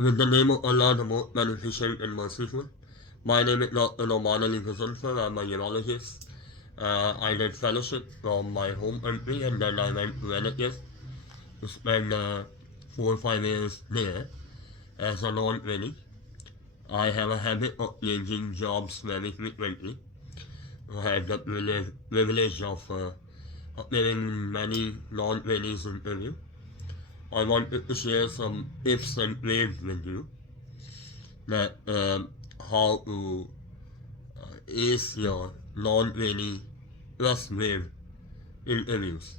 With the name of Allah, the most beneficent and merciful. My name is Dr. Noman Ali Ghazalfar. I'm a urologist. I did fellowship from my home country and then I went to NHS to spend 4 or 5 years there as a non-trainee. I have a habit of changing jobs very frequently. I had the privilege of appearing in many non-trainees interviews. I wanted to share some tips and tricks with you that how to ace your non-trainee plus grade interviews.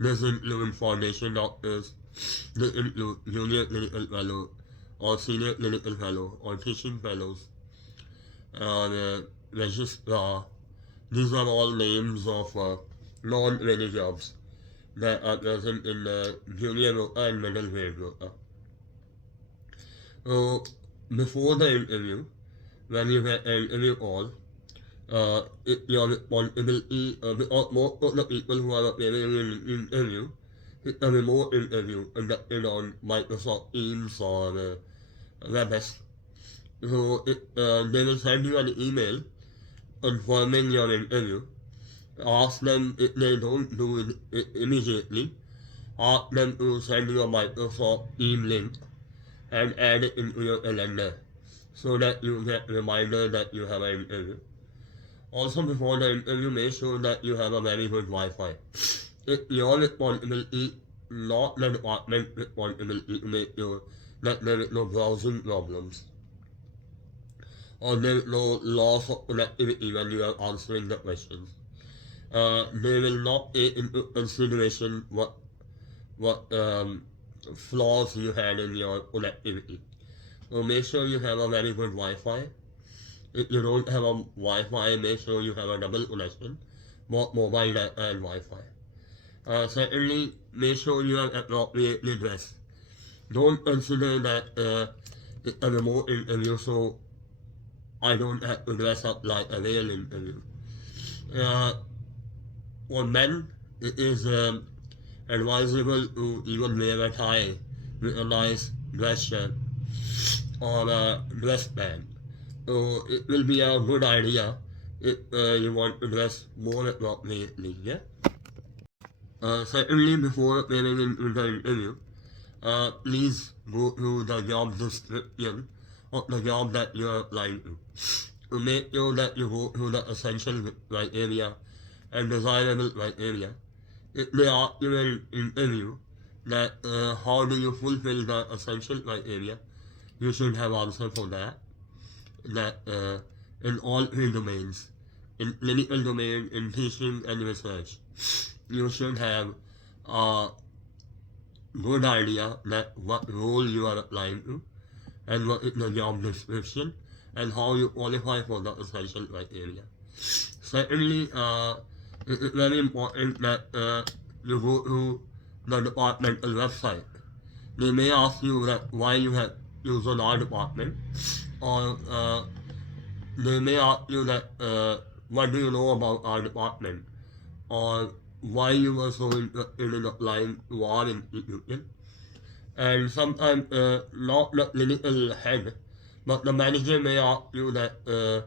This includes foundation doctors, this includes junior clinical fellow or senior clinical fellow or teaching fellows or registrar. These are all names of non-trainee jobs that are present in the junior rota and middle grade rota. So before the interview, when you get an interview call, your responsibility, because most of the people who are appearing in an interview, it's a remote interview conducted on Microsoft Teams or WebEx. So they will send you an email confirming your interview. Ask them if they don't do it immediately. Ask them to send you a Microsoft Team link and add it into your calendar so that you get a reminder that you have an interview. Also, before the interview, make sure that you have a very good Wi-Fi. It's your responsibility, not the department's responsibility, to make sure that there is no browsing problems or there is no loss of connectivity when you are answering the questions. They will not take into consideration what flaws you had in your connectivity. So make sure you have a very good Wi-Fi. If you don't have a Wi-Fi, make sure you have a double connection, both mobile data and Wi-Fi. Secondly, make sure you are appropriately dressed. Don't consider that it's a remote interview, so I don't have to dress up like a real interview. Uh, for men, it is advisable to even wear a tie with a nice dress shirt or a dress band. So it will be a good idea if you want to dress more appropriately. Yeah. Secondly, before appearing in the interview, please go through the job description of the job that you are applying to make sure that you go through the essential criteria and desirable criteria. If they ask you in interview that how do you fulfill the essential criteria, you should have answer for that. That in all three domains, in clinical domain, in teaching and research, you should have a good idea that what role you are applying to and what is the job description and how you qualify for the essential criteria. Secondly, it is very important that you go to the departmental website. They may ask you that why you have chosen our department, or they may ask you that what do you know about our department, or why you were so interested in applying to our institution. And sometimes not the clinical head, but the manager may ask you that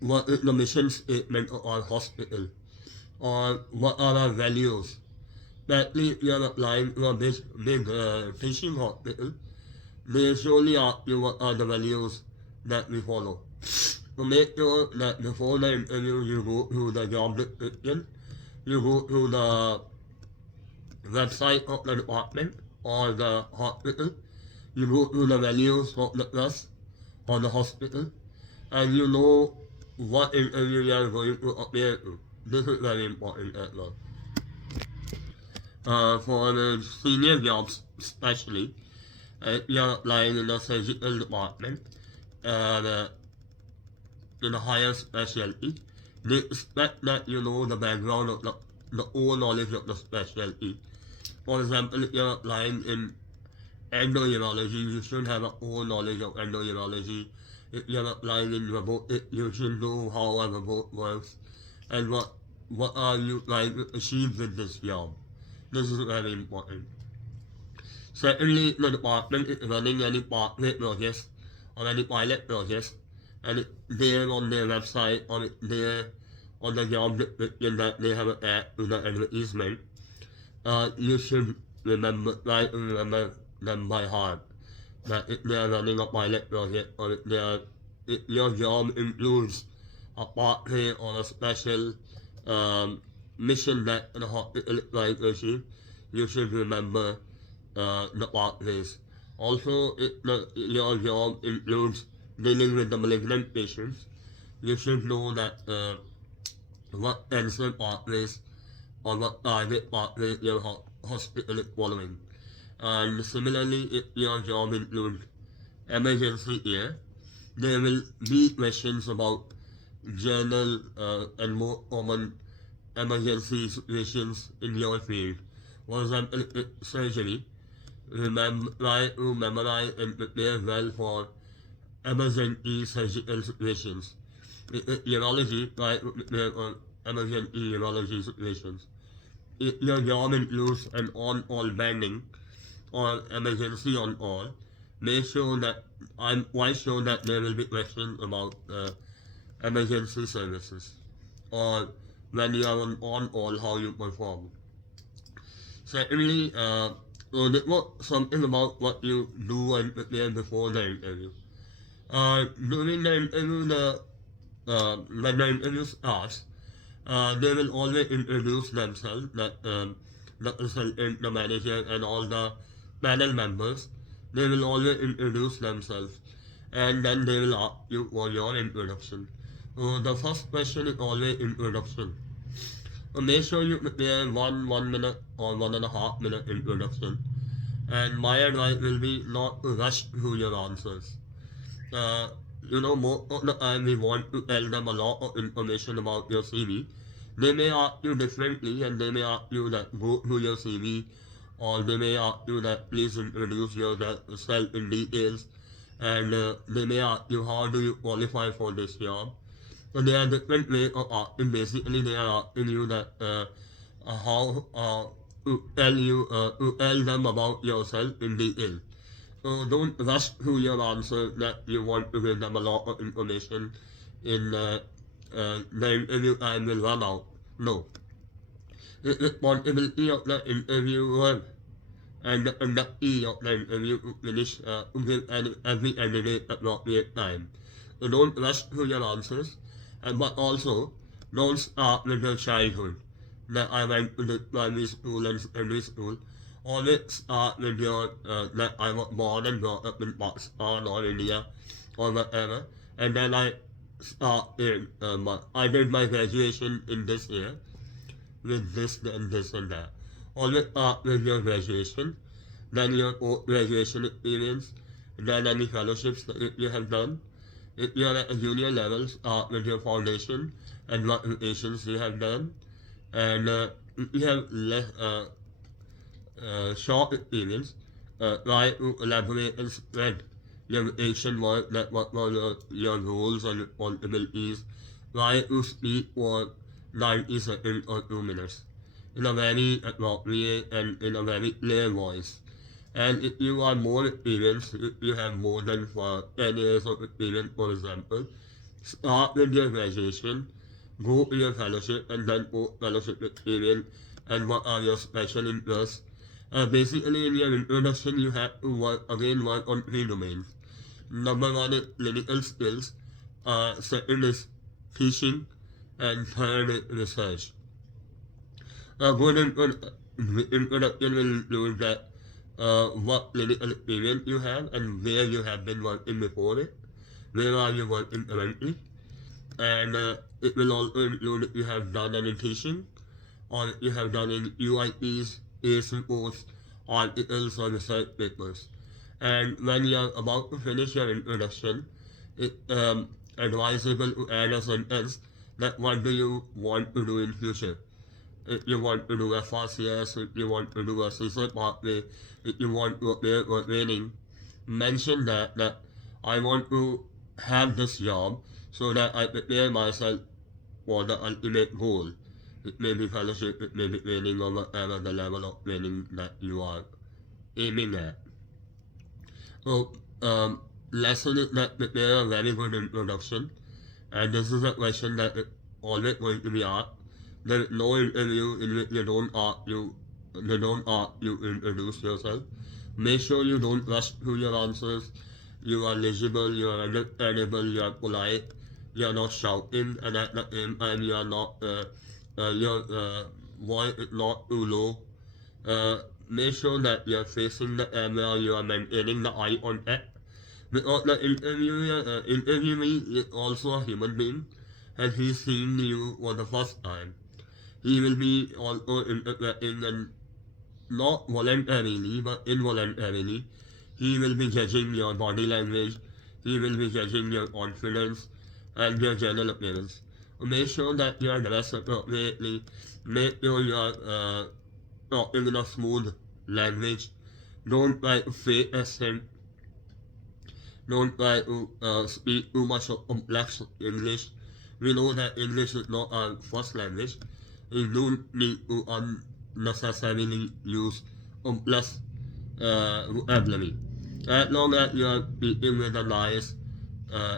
what is the mission statement of our hospital, or what are our values. Especially if you are applying to a big teaching hospital, they surely ask you what are the values that we follow. So make sure that before the interview you go through the job description, you go through the website of the department or the hospital, you go through the values of the trust or the hospital, and you know what interview you are going to appear to. This is very important as well. For the senior jobs especially, if you are applying in the surgical department and in a higher specialty, they expect that you know the background of the whole knowledge of the specialty. For example, if you're applying in endourology, you should have a whole knowledge of endourology. If you're applying in robotics, you should know how a robot works and what are you trying to achieve with this job. This is very important. Secondly, the department is running any pathway projects or any pilot projects, and it's there on their website or it's there on the job description that they have attached to the advertisement. You should try to remember them by heart. That if they are running a pilot project or if your job includes a pathway or a special um, mission that the hospital is trying to achieve, you should remember the pathways. Also, if your job includes dealing with the malignant patients, you should know that what cancer pathways or what target pathways your hospital is following. And similarly, if your job includes emergency care, there will be questions about general and more common emergency situations in your field. For example, surgery, try to memorize and prepare well for emergency surgical situations. Urology, try to prepare for emergency urology situations. If your job includes an on-call banding or emergency on-call, make sure that I'm quite sure that there will be questions about emergency services or when you are on-call, how you perform. Secondly, something about what you do and prepare before the interview. During the interview, when the interview starts, they will always introduce themselves, that the consultant, the manager, and all the panel members. They will always introduce themselves, and then they will ask you for your introduction. So the first question is always introduction. So make sure you prepare 1 minute or 1.5 minute introduction. And my advice will be not to rush through your answers. uh, most of the time we want to tell them a lot of information about your CV. They may ask you differently and they may ask you that go through your CV, or they may ask you that please introduce yourself in details, and they may ask you how do you qualify for this job. So there are different ways of asking. Basically, they are asking you that how to tell them about yourself in detail. So don't rush through your answer that you want to give them a lot of information in the interview time will run out. No. It's responsibility of the interviewer and the conductee of the interview to finish to give every candidate appropriate time. So don't rush through your answers, but also don't start with your childhood. That I went to the primary school and secondary school. Always start with your that I was born and brought up in Pakistan or India or whatever, and then I started. I did my graduation in this year with this and this and that. Always start with your graduation, then your post-graduation experience, then any fellowships that you have done. If you are at a junior level, start with your foundation and what rotations you have done. And if you have less short experience, try to elaborate and spread your rotation work, that what were your roles and responsibilities. Try to speak for 90 seconds or 2 minutes in a very appropriate and in a very clear voice. And if you are more experienced, if you have more than 10 years of experience, for example, start with your graduation, go to your fellowship, and then post fellowship experience, and what are your special interests. Basically, in your introduction, you have to work on 3 domains. Number one is clinical skills, second is teaching, and third is research. A good introduction will include that what clinical experience you have and where you have been working before it, where are you working currently, and it will also include if you have done any teaching or if you have done any UIPs, case reports, articles or research papers. And when you are about to finish your introduction, it's advisable to add a sentence that what do you want to do in future. If you want to do FRCS, if you want to do a CISA pathway, if you want to appear for training, mention that I want to have this job so that I prepare myself for the ultimate goal. It may be fellowship, it may be training or whatever the level of training that you are aiming at. So, lesson is that prepare a very good introduction, and this is a question that is always going to be asked. There is no interview in which they don't ask you to introduce yourself. Make sure you don't rush through your answers. You are legible, you are understandable, you are polite, you are not shouting, and at the same time you are not, your voice is not too low. Make sure that you are facing the camera, you are maintaining the eye contact. Because the interviewee is also a human being, and he's seeing you for the first time. He will be also interacting and not voluntarily but involuntarily. He will be judging your body language, he will be judging your confidence and your general appearance. Make sure that you are dressed appropriately, make sure you are talking in a smooth language. Don't try to fake accent, don't try to speak too much of complex English. We know that English is not our first language. We don't need to unnecessarily use complex vocabulary. As long as you are speaking with a nice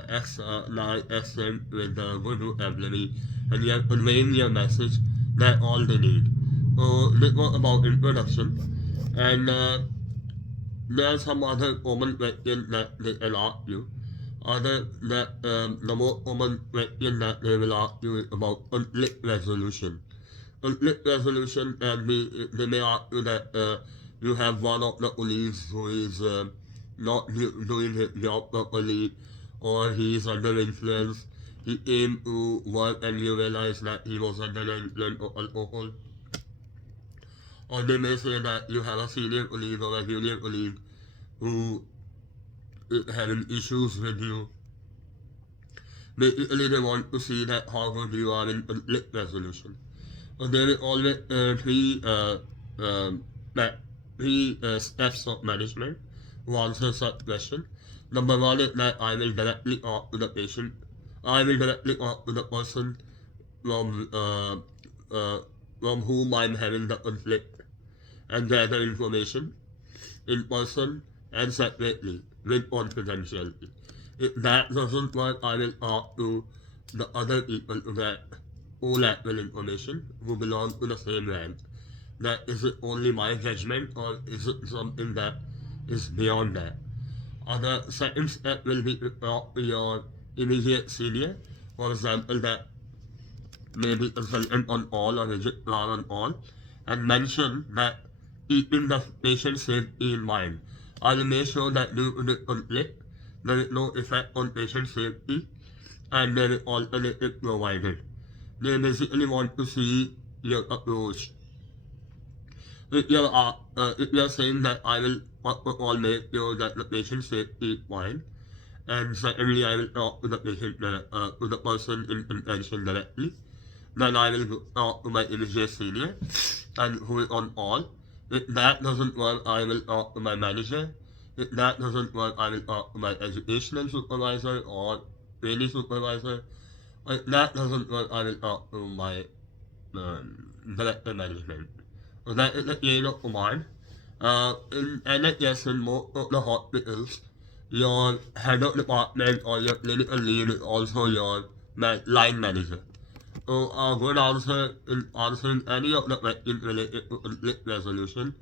accent with a good vocabulary and you are conveying your message, that's all they need. So this was about introduction, and there are some other common questions that they will ask you. Other that the most common question that they will ask you is about conflict resolution. Conflict resolution can be, they may ask you that you have one of the colleagues who is not doing his job properly, or he is under influence. He came to work and you realize that he was under the influence of alcohol. Or they may say that you have a senior colleague or a junior colleague who is having issues with you. Basically, they want to see that how good you are in conflict resolution. So there is always um, three steps of management to answer such question. Number one is that I will directly talk to the patient. I will directly talk to the person from uh, uh, from whom I'm having the conflict and gather information in person and separately with confidentiality. If that doesn't work, I will talk to the other people to get collateral information who belong to the same rank. That is it only my judgment or is it something that is beyond that? The second step will be to talk to your immediate senior, for example, that maybe consultant on all or rigid plan on all, and mention that keeping the patient safety in mind. I will make sure that due to the conflict, there is no effect on patient safety and there is alternative provided. They basically want to see your approach. If you're saying that I will first of all make sure that the patient safety is fine, and secondly I will talk to the patient to the person in contention directly, then I will talk to my immediate senior and who is on all. If that doesn't work, I will talk to my manager. If that doesn't work, I will talk to my educational supervisor or training supervisor. If that doesn't work, I will talk to my director management. So that is the chain of command. In NHS and most of the hospitals, your head of department or your clinical lead is also your line manager. So a good answer in answering any of the questions related to conflict resolution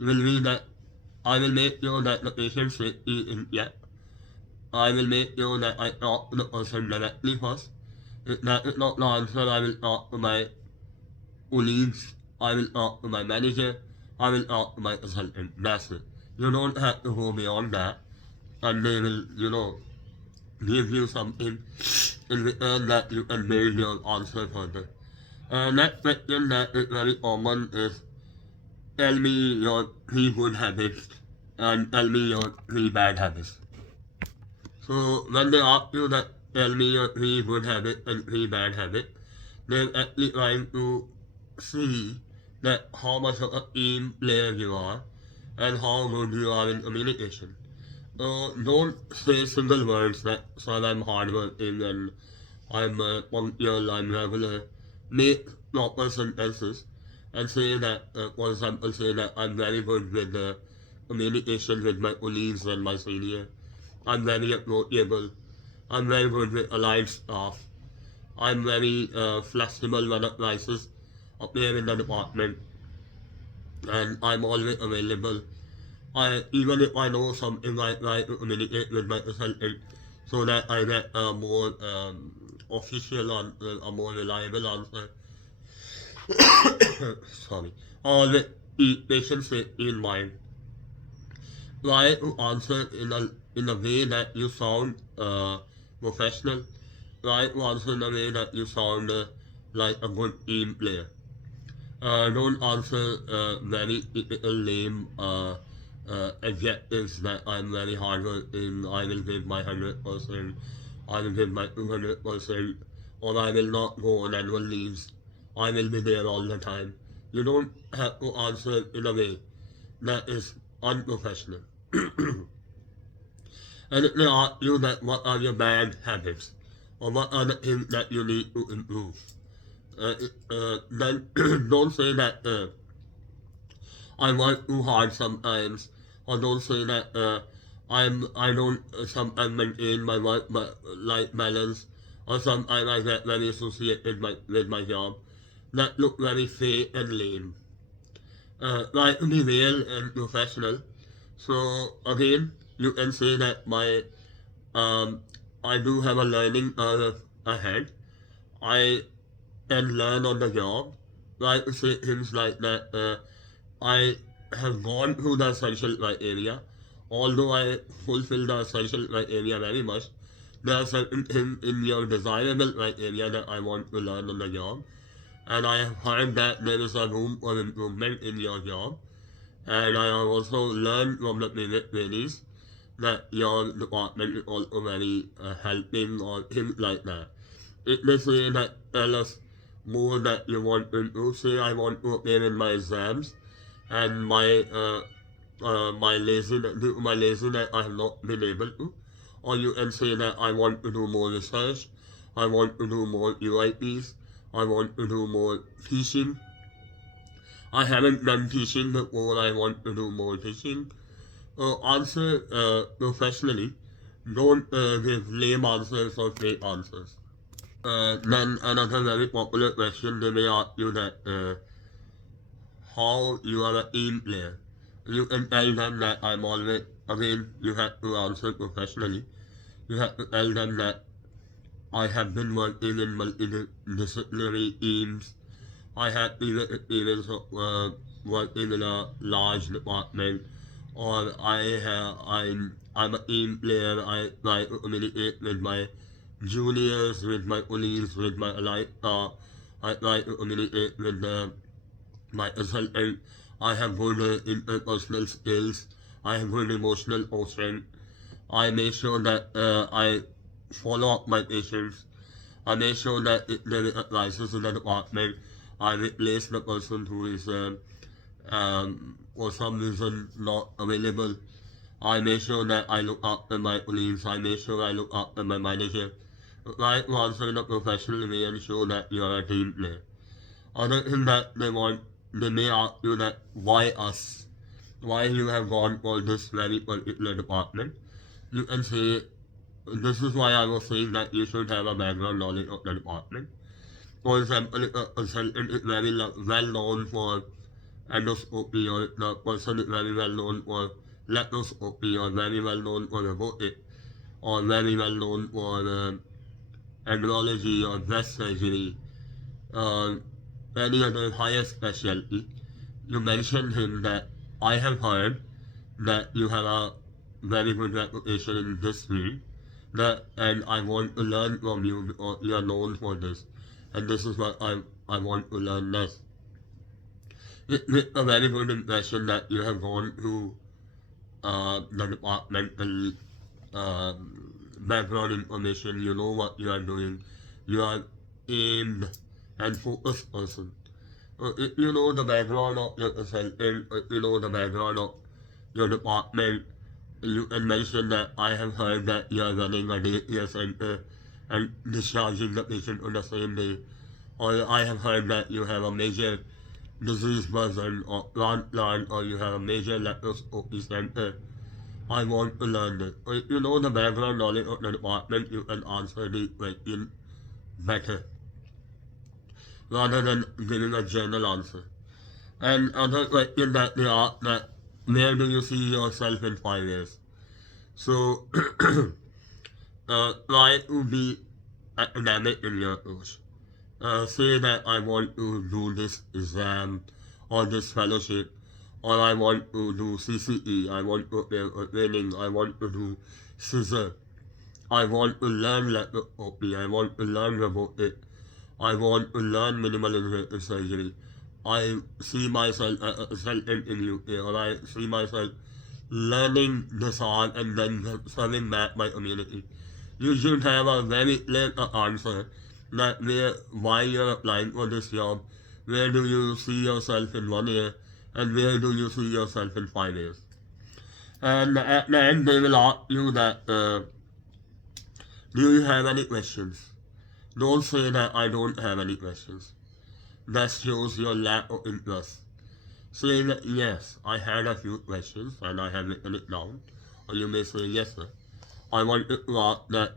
will be that I will make sure that the patient safety is checked. I will make sure that I talk to the person directly first. If that is not the answer, I will talk to my colleagues, I will talk to my manager, I will talk to my consultant. That's it. You don't have to go beyond that, and they will, give you something in return that you can build your answer further. Next question that is very common is tell me your three good habits and tell me your three bad habits. So when they ask you that tell me your three good habits and three bad habits, they're actually trying to see that how much of a team player you are and how good you are in communication. Don't say single words that so I'm hardworking and I'm punctual, I'm regular. Make proper sentences and say that, for example, say that I'm very good with communication with my colleagues and my senior. I'm very approachable. I'm very good with allied staff. I'm very flexible when a crisis appear in the department, and I'm always available. Even if I know something, I try to communicate with my consultant so that I get a more official answer, a more reliable answer. Sorry. Always keep patient safety in mind. Try to answer in a way that you sound professional. Try to answer in a way that you sound like a good team player. Don't answer very typical lame adjectives that I'm very hard working, I will give my 100%, I will give my 200%, or I will not go on annual leaves, I will be there all the time. You don't have to answer in a way that is unprofessional. And if they ask you that what are your bad habits, or what are the things that you need to improve, then don't say that I work too hard sometimes, or don't say that I don't sometimes maintain my work life balance, or sometimes I get very associated with my job. That look very fake and lame. Try to be real and professional. So again, you can say that um, I do have a learning ahead. I can learn on the job. Try to say things like that. I have gone through the essential criteria. Although I fulfill the essential criteria very much, there are certain things in your desirable criteria that I want to learn on the job. And I have heard that there is a room for improvement in your job. And I have also learned from the previous trainees that your department is also very helping or things like that. If they say that tell us more that you want to improve, say I want to appear in my exams and due to my laziness I have not been able to. Or you can say that I want to do more research, I want to do more UIPs, I want to do more teaching. I haven't done teaching before, I want to do more teaching. Answer professionally. Don't give lame answers or fake answers. Then another very popular question they may ask you that how you are a team player. You can tell them that I'm always, again, you have to answer professionally. You have to tell them that I have been working in multidisciplinary teams. I have previous experience of working in a large department, or I'm a team player. I try to communicate with my juniors, with my colleagues, with my allied staff. I try to communicate with my consultant. I have good interpersonal skills. I have good emotional quotient. I make sure that I follow up my patients. I make sure that if there is a crisis in the department, I replace the person who is for some reason not available. I make sure that I look after my colleagues. I make sure I look after my manager. Try to answer in a professional way and show that you are a team player. Other than that, they may ask you that why us? Why you have gone for this very particular department? You can say, this is why I was saying that you should have a background knowledge of the department. For example, if a consultant is very well known for endoscopy, or the person is very well known for laparoscopy, or very well known for robotic, or very well known for embryology or breast surgery, uh, any other higher specialty, you mentioned him that I have heard that you have a very good reputation in this field, that and I want to learn from you because you are known for this, and this is what I want to learn next. It makes a very good impression that you have gone to the departmental background information, you know what you are doing, you are aimed and focused person. If you know the background of your consultant, if you know the background of your department, you can mention that I have heard that you are running a daycare center and discharging the patient on the same day. Or I have heard that you have a major disease person or plant line or you have a major laparoscopy center, I want to learn this. If you know the background knowledge of the department, you can answer the question better rather than giving a general answer. And other question that they ask that where do you see yourself in 5 years? So try to be academic in your approach. Say that I want to do this exam or this fellowship, or I want to do CCE, I want to prepare a training, I want to do scissor, I want to learn laparoscopy, I want to learn robotic, I want to learn minimal invasive surgery. I see myself as a consultant in UK, or I see myself learning this art and then serving back my community. You should have a very clear answer that why you're applying for this job, where do you see yourself in 1 year, and where do you see yourself in 5 years. And at the end, they will ask you that, do you have any questions? Don't say that I don't have any questions. That shows your lack of interest. Say that yes, I had a few questions and I have written it down. Or you may say yes, sir. I want to ask that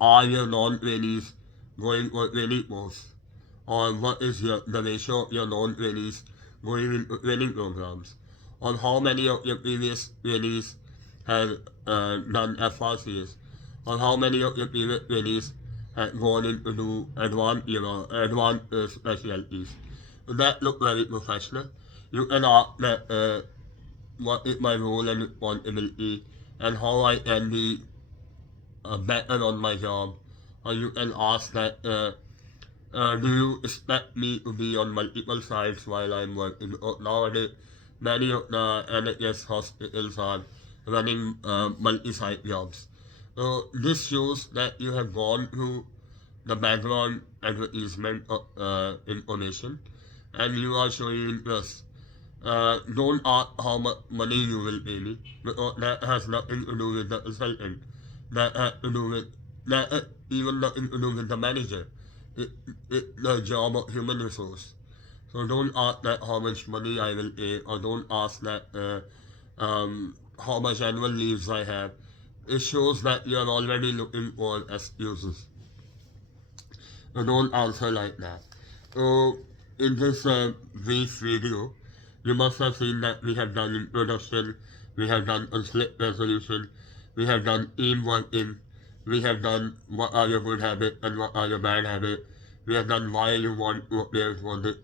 are your non-trainees going for training course? Or what is the ratio of your non-trainees going into training programs? Or how many of your previous trainees have done FRCs? Or how many of your previous trainees have gone into do advanced specialties? That look very professional. You can ask that what is my role and responsibility and how I can be better on my job. Or you can ask that do you expect me to be on multiple sites while I'm working? Nowadays, many of the NHS hospitals are running multi-site jobs. So this shows that you have gone through the background advertisement information and you are showing interest. Don't ask how much money you will pay me because that has nothing to do with the consultant. That has to do with that even nothing to do with the manager. It the job of human resource. So don't ask that how much money I will pay or don't ask that how much annual leaves I have. It shows that you are already looking for excuses. So don't answer like that. So in this brief video, you must have seen that we have done introduction, we have done conflict resolution, we have done team working, we have done what are your good habits and what are your bad habits, we have done why you want to appear for this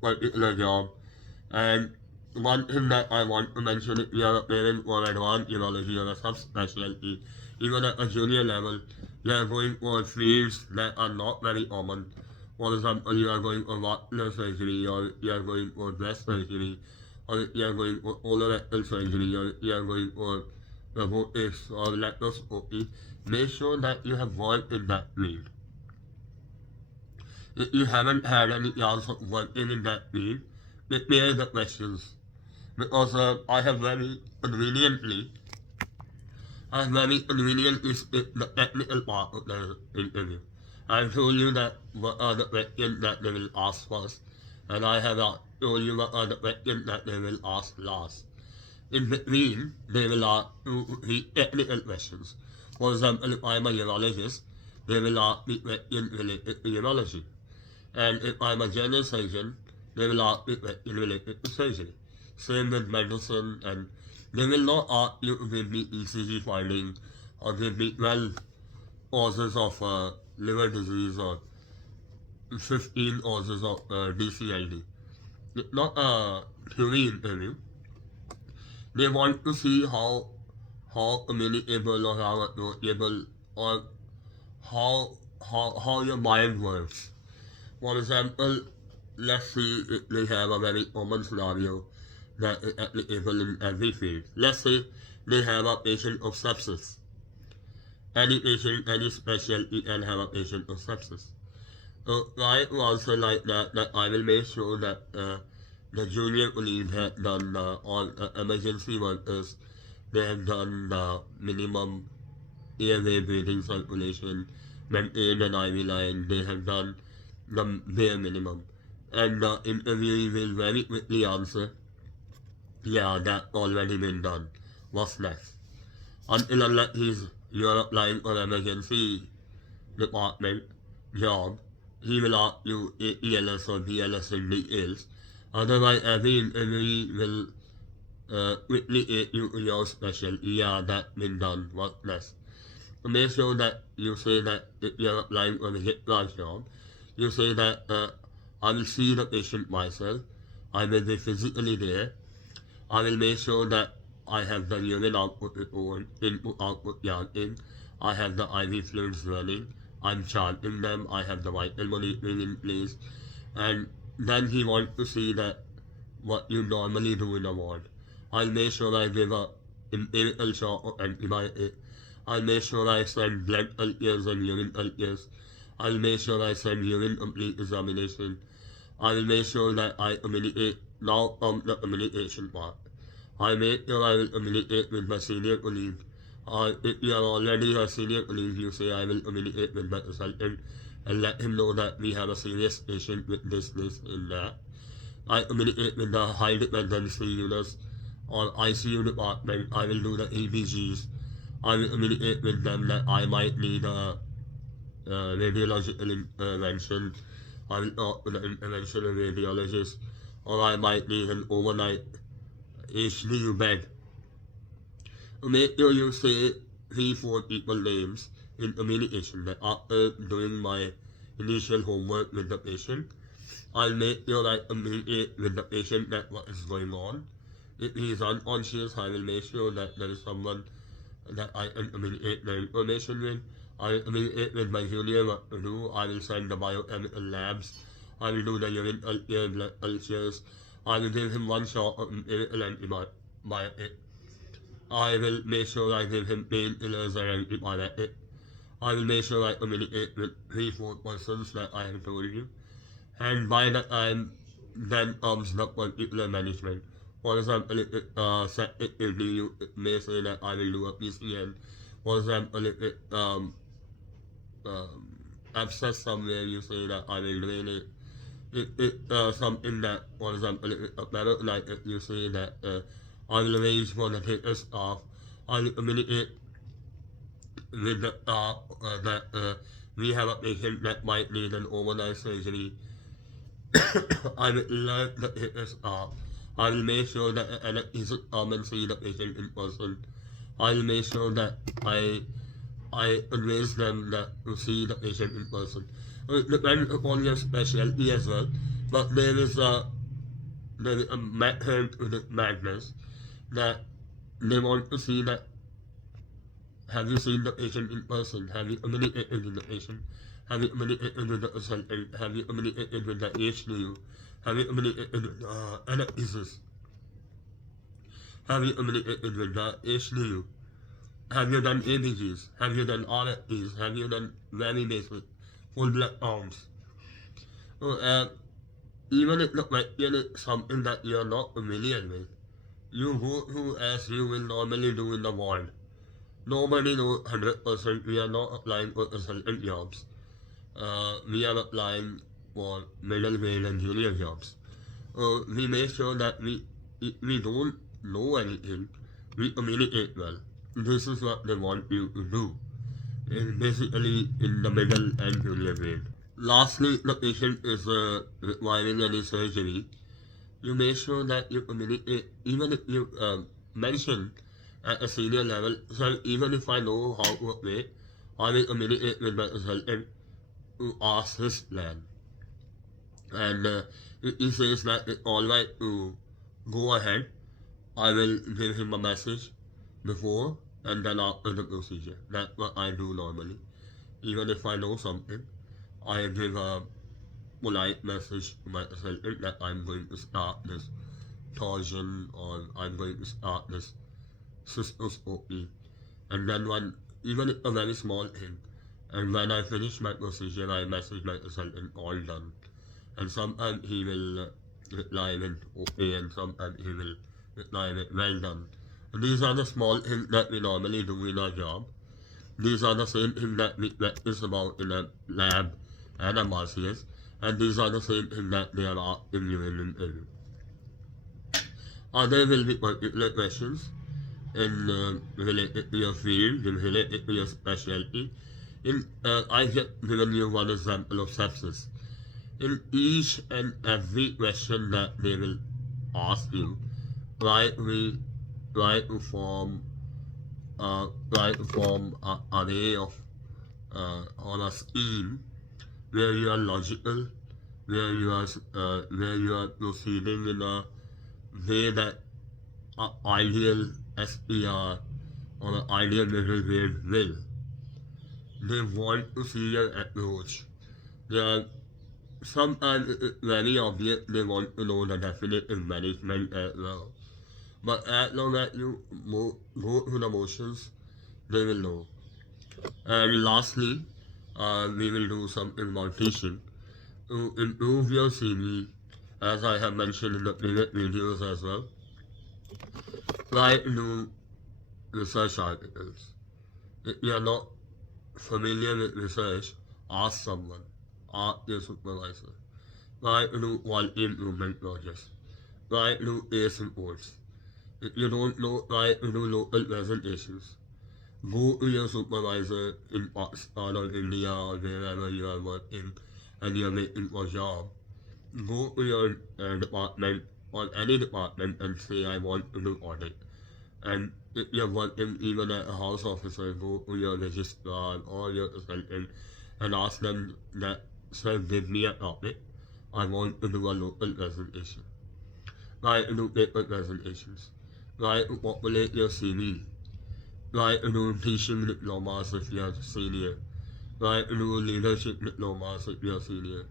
particular job, and one thing that I want to mention if you are appearing for advanced urology or a subspecialty, even at a junior level, you are going for fields that are not very common. For example, you are going for vascular surgery, or you are going for breast surgery, or you are going for colorectal surgery, or you are going for robotics or laparoscopy. Make sure that you have worked in that field. If you haven't had any chance of working in that field, prepare the questions because I have very conveniently skipped the technical part of the interview. I've told you that what are the questions that they will ask first, and I have told you what are the questions that they will ask last. In between, they will ask 2 3 technical questions. For example, if I'm a urologist, they will ask me questions related to urology. And if I'm a general surgeon, they will ask me questions related to surgery. Same with medicine, and they will not ask you to give me ECG finding or give me 12 causes of liver disease or 15 causes of DCLD. It's not a theory interview. They want to see how communicable or how approachable or how your mind works. For example, let's see if they have a very common scenario that is applicable in every field. Let's say they have a patient of sepsis. Any patient, any specialty can have a patient of sepsis. So try to answer like that I will make sure that the junior colleagues have done all emergency workers, they have done the minimum airway breathing circulation, maintained an IV line, they have done the bare minimum. and the interviewee will very quickly answer, yeah, that already been done. What's next? Until unless you're applying for emergency department job, he will ask you ATLS or BLS in details. Otherwise, every interview will quickly take you to your specialty. Yeah, that been done. What next? To make sure that you say that if you're applying for a hit class job, you say that I will see the patient myself. I will be physically there. I will make sure that I have the urine output report, input output counting. I have the IV fluids running. I'm charting them. I have the vital monitoring in place. And then he wants to see that what you normally do in a ward. I'll make sure I give a empirical shot of antibiotic. I'll make sure I send blood cultures and urine cultures. I'll make sure I send urine complete examination. I will make sure that I communicate now on the communication part. I make sure I will communicate with my senior colleague. If you are already a senior colleague, you say I will communicate with my consultant and let him know that we have a serious patient with this, and that. I communicate with the high dependency units or ICU department. I will do the EBGs. I will communicate with them that I might need a radiological intervention. I will talk to the interventional radiologist, or I might need an overnight HDU bed. Make sure you say 3-4 people names in communication that after doing my initial homework with the patient, I'll make sure I communicate with the patient that what is going on. If he is unconscious, I will make sure that there is someone that I can communicate the information with. I will communicate with my junior what to do. I will send the biochemical labs. I will do the urine culture, blood cultures. I will give him one shot of empirical antibiotic. I will make sure I give him painkillers and antibiotic. I will make sure I communicate with 3-4 persons that I have told you. And by the time then comes the particular management. For example, if it septic you may say that I will do a PCN. For example, if it abscess somewhere, you say that I will drain it. If it something that, for example, if it's a peritonitis, you say that I will arrange for the theatre staff. I will communicate with the staff that we have a patient that might need an overnight surgery. I will learn the theatre staff. I will make sure that an anesthetic come and see the patient in person. I will make sure that I convince them that to see the patient in person. It depends upon your specialty as well, but there is a method to the madness that they want to see that have you seen the patient in person? Have you communicated with the patient? Have you communicated with the consultant? Have you communicated with the HDU? Have you communicated with the anesthetist? Have you communicated with the HDU? Have you done ABGs? Have you done RFPs? Have you done very basic full blood counts? So, even if the question is something that you're not familiar with, you go through as you will normally do in the ward. Nobody knows 100%. We are not applying for consultant jobs. We are applying for middle grade and junior jobs. We make sure that if we don't know anything, we communicate well. This is what they want you to do. It's basically in the middle and junior grade. Lastly, the patient is requiring any surgery. You make sure that you communicate, even if you mention at a senior level, so even if I know how to operate, I will communicate with my consultant to ask his plan. And if he says that it's alright to go ahead, I will give him a message before and then after the procedure. That's what I do normally. Even if I know something, I give a polite message to my consultant that I'm going to start this torsion or I'm going to start this cystoscopy. And then even if a very small thing, and when I finish my procedure, I message my consultant all done. And sometimes he will reply with okay, and sometimes he will reply with well done. And these are the small things that we normally do in our job. These are the same things that we practice about in a lab and a MRCS. and these are the same thing that they are asking you in an interview. There will be particular questions in related to your field, related to your specialty. I just given you one example of sepsis. In each and every question that they will ask you, try we try to form an array of on a scheme where you are logical, where you are proceeding in a way that ideal SPR or an ideal middle grade will. They want to see your approach. They are sometimes it's very obvious they want to know the definitive management as well. But as long as you go through the motions, they will know. And lastly, we will do something about teaching. To improve your CV, as I have mentioned in the previous videos as well, try to do research articles. If you are not familiar with research, ask someone, ask your supervisor. Try to do quality improvement projects. Try to do case reports. If you don't know, try to do local presentations. Go to your supervisor in Pakistan or India or wherever you are working and you are waiting for a job. Go to your department or any department and say, I want to do audit. And if you're working even at a house officer, go to your registrar or your consultant and ask them that, sir, give me a topic. I want to do a local presentation. Try to do paper presentations. Try to populate your CV. Try to do teaching diplomas if you're senior. Try to do leadership diplomas if you're senior.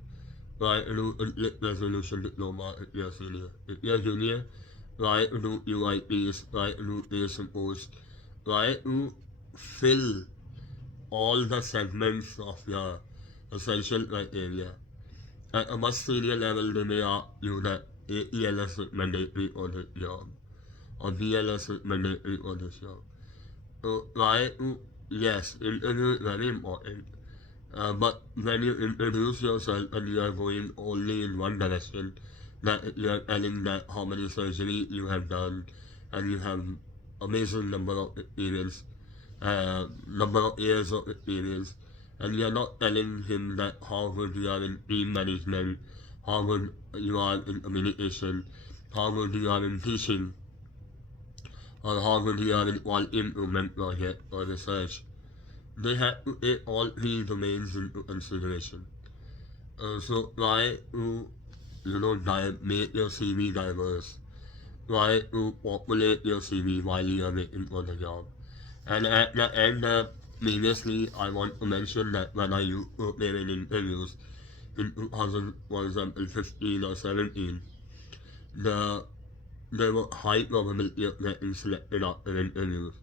Try to do conflict resolution diploma if you're senior. If you're junior, try to do UIPs, try to do peer supports, try to fill all the segments of your essential criteria. At a much senior level, they may ask you that AELS is mandatory on this job, or BLS is mandatory on this job. So try to, yes, interview is very important. But when you introduce yourself and you are going only in one direction, that you are telling that how many surgery you have done and you have amazing number of experience, number of years of experience, and you are not telling him that how good you are in team management, how good you are in communication, how good you are in teaching, or how good you are in quality improvement project or research. They have to take all three domains into consideration. So try to, make your CV diverse. Try to populate your CV while you are waiting for the job. And at the end, previously, I want to mention that when I used to appear in interviews in 2000, for example, 15 or 17, the there were high probability of getting selected after interviews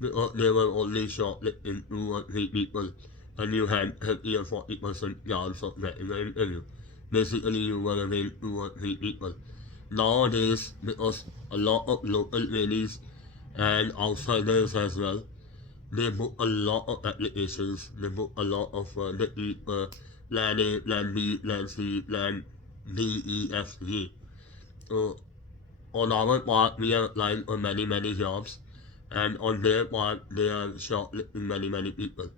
because they were only shortlisting 2 or 3 people and you had 30 or 40% chance of getting an interview. Basically, you were against 2 or 3 people. Nowadays, because a lot of local trainees and outsiders as well, they book a lot of applications. They book a lot of plan A, plan B, plan C, plan D, E, F, G. So on our part, we are applying for many jobs, and on their part, they are shortlisting many people.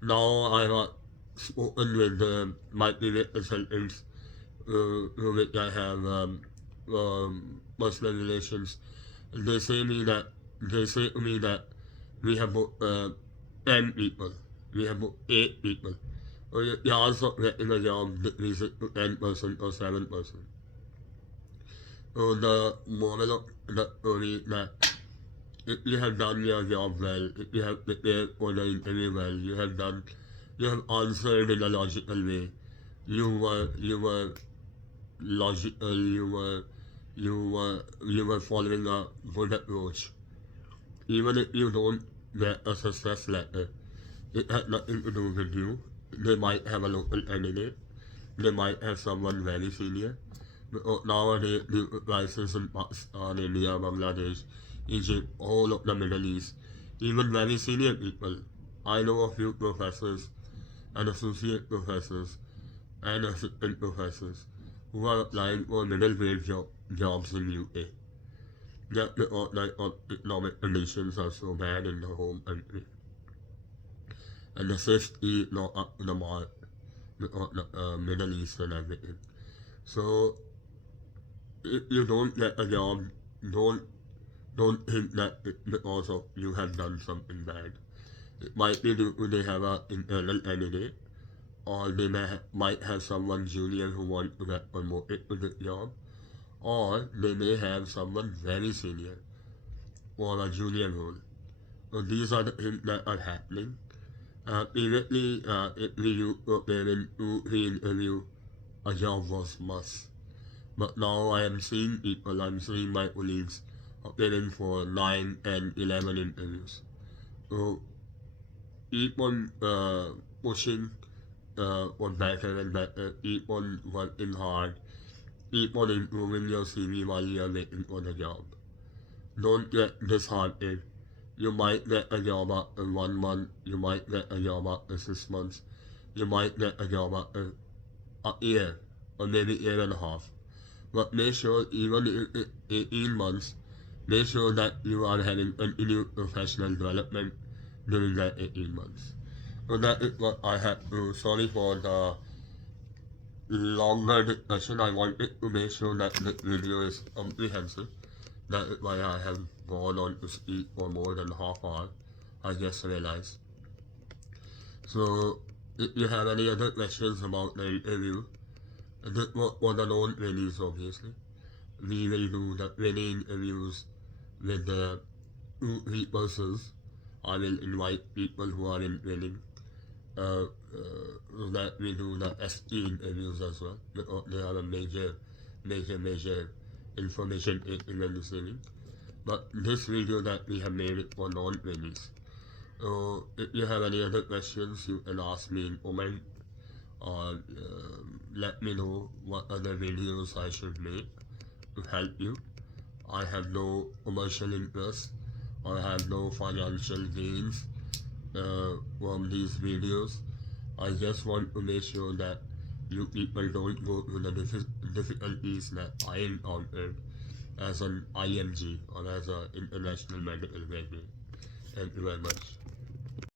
Now I have spoken with my previous consultants, with which I have personal relations. They say to me that we have booked 10 people, we have booked 8 people. You are also getting a job that is 10% or 7%. So the moral of the story is that if you have done your job well, if you have prepared for the interview well, you have answered in a logical way. You were logical. You were following a good approach. Even if you don't get a success letter, it has nothing to do with you. They might have a local candidate. They might have someone very senior. But nowadays, due to crisis in Pakistan, India, Bangladesh, Egypt, all of the Middle East, even very senior people. I know a few professors and associate professors and assistant professors who are applying for middle grade jobs in UK. Just because like economic conditions are so bad in the home country. And the safety is not up to the mark because the Middle East and everything. So if you don't get a job, don't don't think that it's because of you have done something bad. It might be due to they have an internal candidate, or they might have someone junior who wants to get promoted to the job, or they may have someone very senior for a junior role. So these are the things that are happening. Previously, if we used to appear in 2-3 interview, a job was must. But now I am seeing people, I'm seeing my colleagues appearing for 9 and 11 interviews. So keep on pushing for better and better, keep on working hard, keep on improving your CV while you are waiting for the job. Don't get disheartened. You might get a job after 1 month, you might get a job after 6 months, you might get a job after a year, or maybe year and a half. But make sure even if it's 18 months, make sure that you are having continued professional development during that 18 months. So that is what I had to. Sorry for the longer discussion. I wanted to make sure that the video is comprehensive. That is why I have gone on to speak for more than half hour. I just realized. So if you have any other questions about the interview, this was for the known trainees obviously. We will do the training interviews with the 2-3 persons. I will invite people who are in training. That we do the ST interviews as well because they are a major information taking and receiving. But this video that we have made it for non-trainees. So if you have any other questions, you can ask me in comment, or let me know what other videos I should make to help you. I have no commercial interest, or I have no financial gains from these videos. I just want to make sure that you people don't go through the difficulties that I encountered as an IMG or as an international medical graduate. Thank you very much.